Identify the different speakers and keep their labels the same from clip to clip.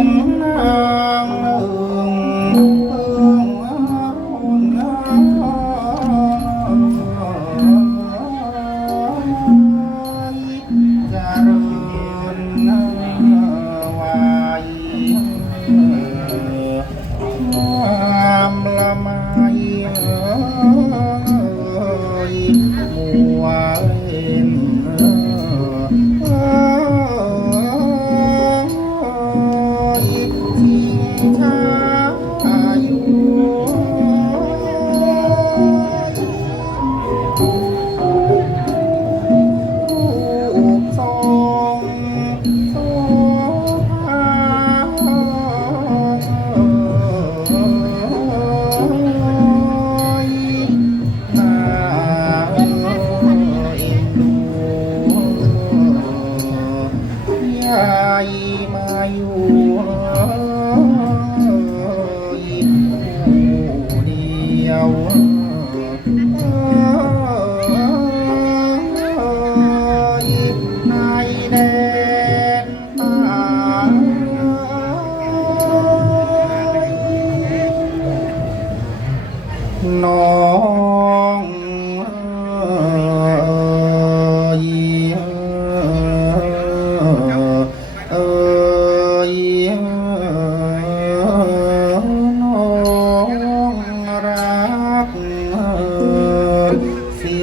Speaker 1: mm-hmm. ao amor.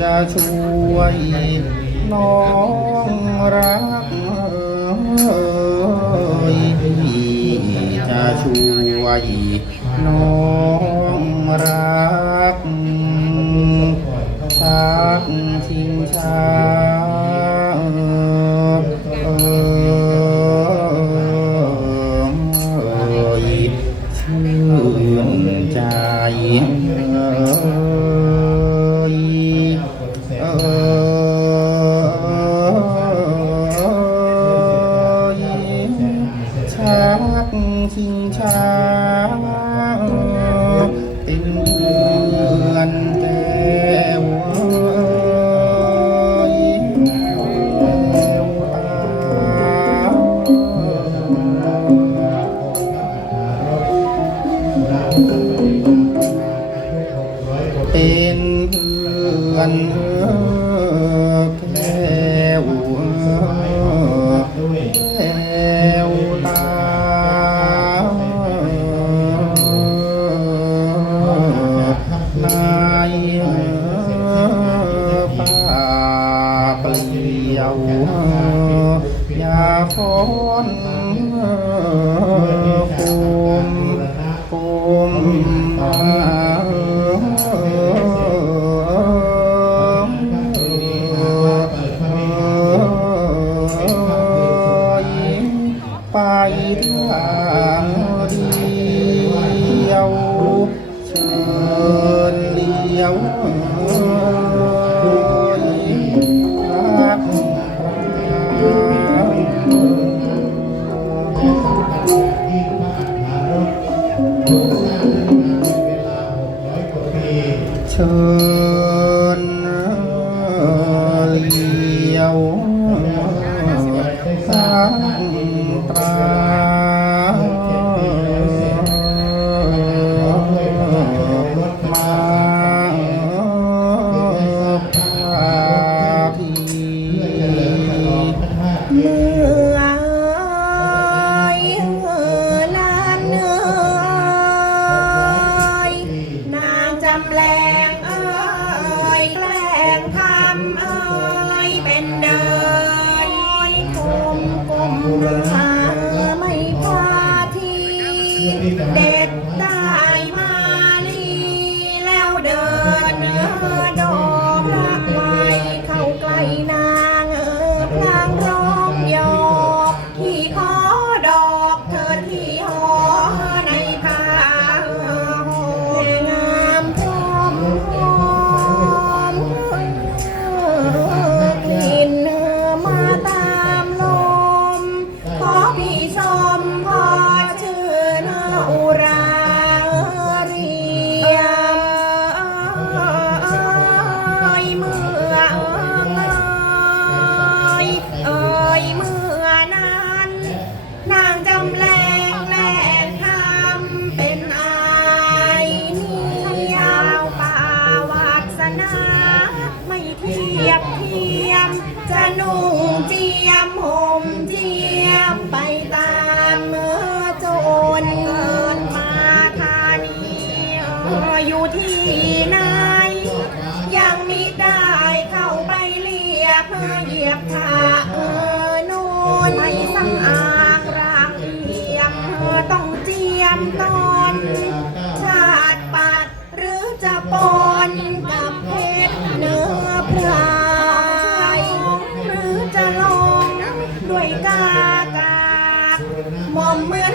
Speaker 1: จะช่วยน้องรักที่จะช่วยน้องรักชักชิงชา อย่าฟ้นคุมคุมมาไปทางดี
Speaker 2: นาไม่เทียบเทียม จะนุ่งเจียมห่มเจียมไปตามเมื่อโจรเกินมาทานีอยู่ที่ไหนยังมิได้เข้าไปเรียบเหยียบทา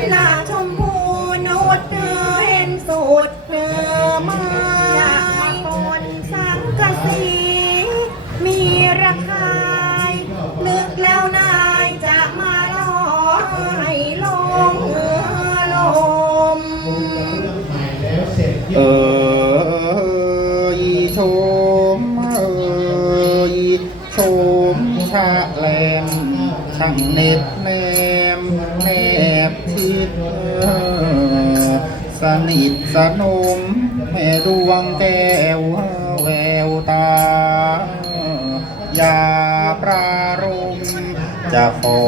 Speaker 2: อมเหมือนนาชมพูนุดเธอเห็นสุดเนื้อไมาปนสังกะสี มีราคายนึกแล้วนายจะมาลอให้ลงเออลม
Speaker 1: เอยโชมเอยโชมชะแลมช่างเหน็บแนม แอบชิดสนิทสนมแม่ดวงแก้วแววตา อย่าปรารมจะขอ